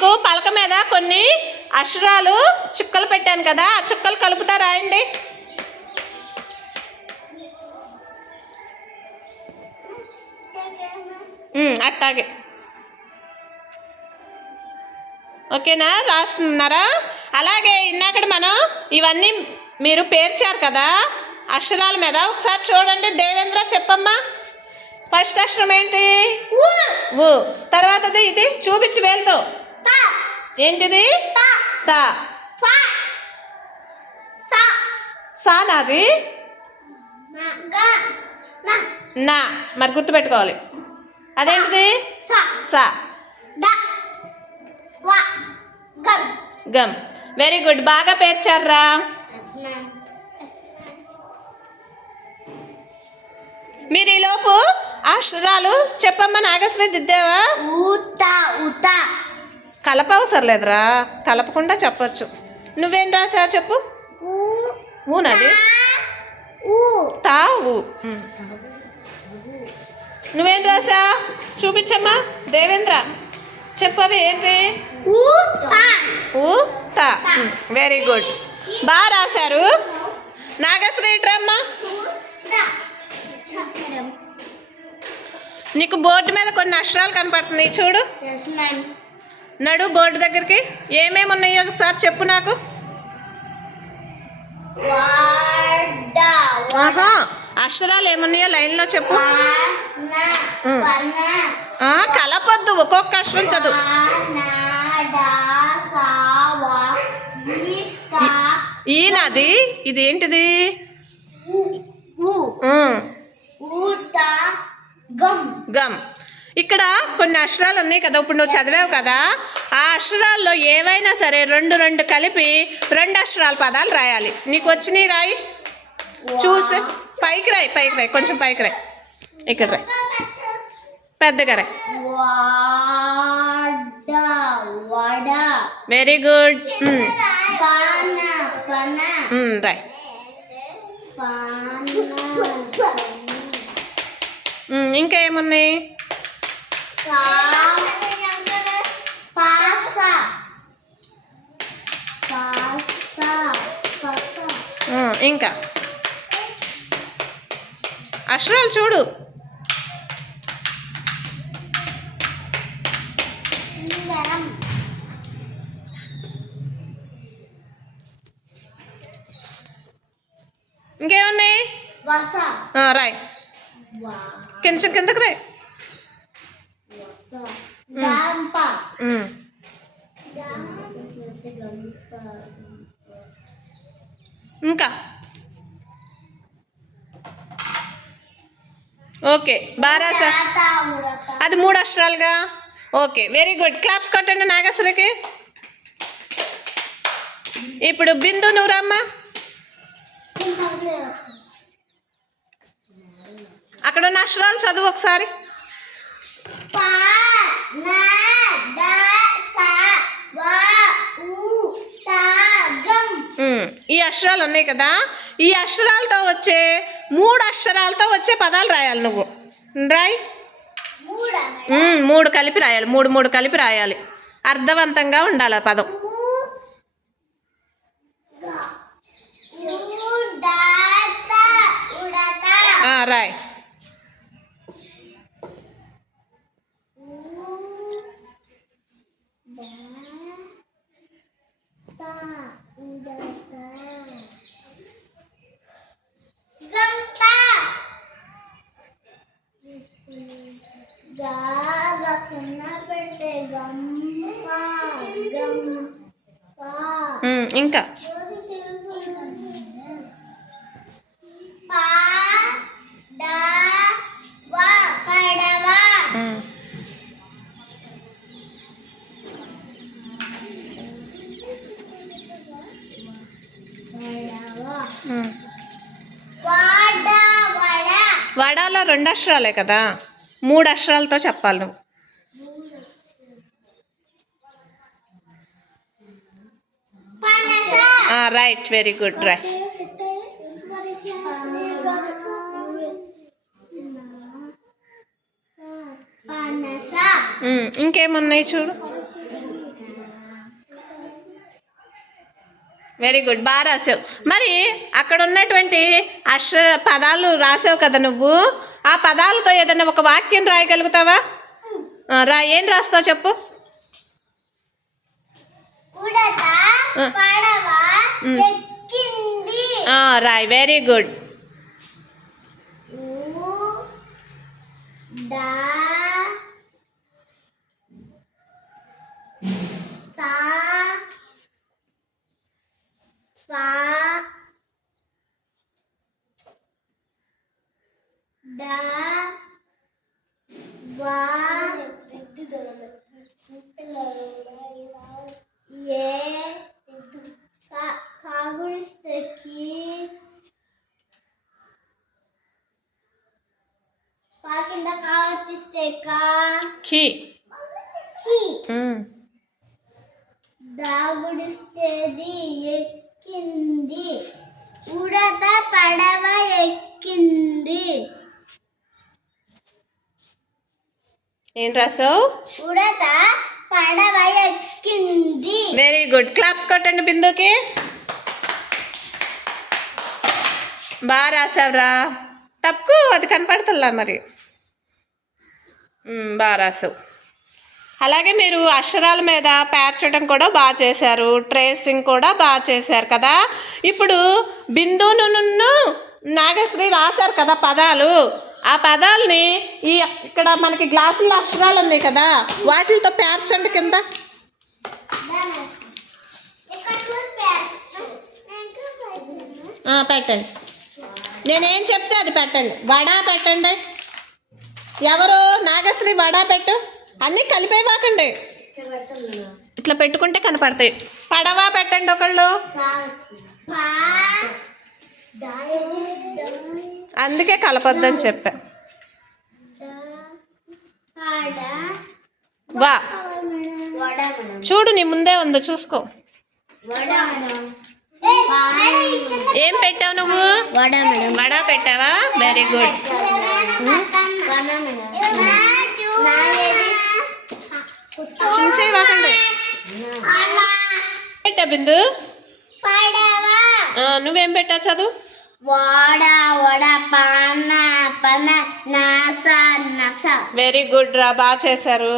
మీకు పలక మీద కొన్ని అక్షరాలు చుక్కలు పెట్టాను కదా, ఆ చుక్కలు కలుపుతా రాయండి. అట్టాగే ఓకేనా, రాస్తున్నారా? అలాగే ఇందాక మనం ఇవన్నీ మీరు పేర్చారు కదా అక్షరాల మీద, ఒకసారి చూడండి. దేవేంద్ర చెప్పమ్మా. ఫస్ట్ అక్షరం ఏంటి? ఊ. తర్వాతది ఇది చూపించి వేలుతో. ఏంటిది? తా. సానాది నా, మరి గుర్తుపెట్టుకోవాలి. అదేంటిది? సా. గమ్. వెరీ గుడ్, బాగా పేర్చారా. మీరు ఈలోపు అక్షరాలు చెప్పమ్మా. నాగశ్రీ దిద్దేవా? కలప అవసరం లేదురా, కలపకుండా చెప్పచ్చు. నువ్వేం రాసావు చెప్పు. ఊనది తా ఊ. నువ్వేం రాసా చూపించమ్మా. దేవేంద్ర చెప్పవి ఏంటి? ఊ తా. వెరీ గుడ్, బాగా రాశారు. నాగశ్రీ అమ్మా, నీకు బోర్డు మీద కొన్ని అక్షరాలు కనపడుతుంది చూడు. నడు బోర్డు దగ్గరికి. ఏమేమి ఉన్నాయో ఒకసారి చెప్పు నాకు. అక్షరాలు ఏమున్నాయో లైన్లో చెప్పు. కలపొద్దు, ఒక్కొక్క అక్షరం చదువు. ఈనాది ఇదేంటిది? గమ్. ఇక్కడ కొన్ని అక్షరాలు ఉన్నాయి కదా, ఇప్పుడు నువ్వు చదివావు కదా, ఆ అక్షరాల్లో ఏవైనా సరే రెండు రెండు కలిపి రెండు అక్షరాల పదాలు రాయాలి. నీకు వచ్చినాయి రాయి. చూసి పైకి రాయి, పైకి రాయి, కొంచెం పైకి రాయి. ఇక్కడ రాయి, పెద్దగా రాయి. Very good. రాయ్. ఇంకా ఏమున్నాయి? ఇంకా అక్షరాలు చూడు. ఇంకేమున్నాయి? రాయ్, కొంచెం కిందకు రాయ్. ఇంకా ఓకే, బారాసా. అది 3 అక్షరాలుగా. Okay, very good. క్లాప్స్ కొట్టండి నాగశ్రీకి. ఇప్పుడు బిందు నువ్వు రామ్మా. అక్కడ ఉన్న అక్షరాలు చదువు ఒకసారి. ఈ అక్షరాలు ఉన్నాయి కదా, ఈ అక్షరాలతో వచ్చే 3 అక్షరాలతో వచ్చే పదాలు రాయాలి నువ్వు. రాయ్. 3 కలిపి రాయాలి, 3 కలిపి రాయాలి. అర్థవంతంగా ఉండాలి ఆ పదం. రాయ్. ఇంకా వడాలో 2 అక్షరాలే కదా, 3 అక్షరాలతో చెప్పాలి నువ్వు. Right, very good. రైట్. ఇంకేమున్నాయి చూడు. వెరీ గుడ్, బాగా రాసావు. మరి అక్కడ ఉన్నటువంటి పదాలు రాసావు కదా నువ్వు, ఆ పదాలతో ఏదైనా ఒక వాక్యం రాయగలుగుతావా? ఏం రాస్తావు చెప్పు. Roy, very good. దాగుడిస్తేది ఎక్కింది, ఉడత పడవ ఎక్కింది. ఏం రాసావు? ఉడత పడవ ఎక్కింది. వెరీ గుడ్, క్లాప్స్ కొట్టండి బిందుకి. బాగా రాసావురా. తప్పు అది కనపడుతుందా మరి. బాగా రాసావు. అలాగే మీరు అక్షరాల మీద పేర్చడం కూడా బాగా చేశారు, ట్రేసింగ్ కూడా బాగా చేశారు కదా. ఇప్పుడు బిందును నాగశ్రీ రాశారు కదా పదాలు. ఆ పదాలని ఇక్కడ మనకి గ్లాసుల్లో అక్షరాలు ఉన్నాయి కదా, వాటితో పేర్చండి కింద. పెట్టండి, నేనేం చెప్తే అది పెట్టండి. వడా పెట్టండి. ఎవరు? నాగశ్రీ వడా పెట్టు. అన్నీ కలిపేవాకండి, ఇట్లా పెట్టుకుంటే కనపడతాయి. పడవ పెట్టండి ఒకళ్ళు. అందుకే కలపొద్దని చెప్పా. వా చూడు, నీ ముందే ఉందో చూసుకో. ఏం పెట్టావు నువ్వు? వడ పెట్టావా? Very good. చించేవాకండి. పెట్టా బిందు. నువ్వేం పెట్టావు చదువు? వెరీ గుడ్ రా, బాగా చేశారు.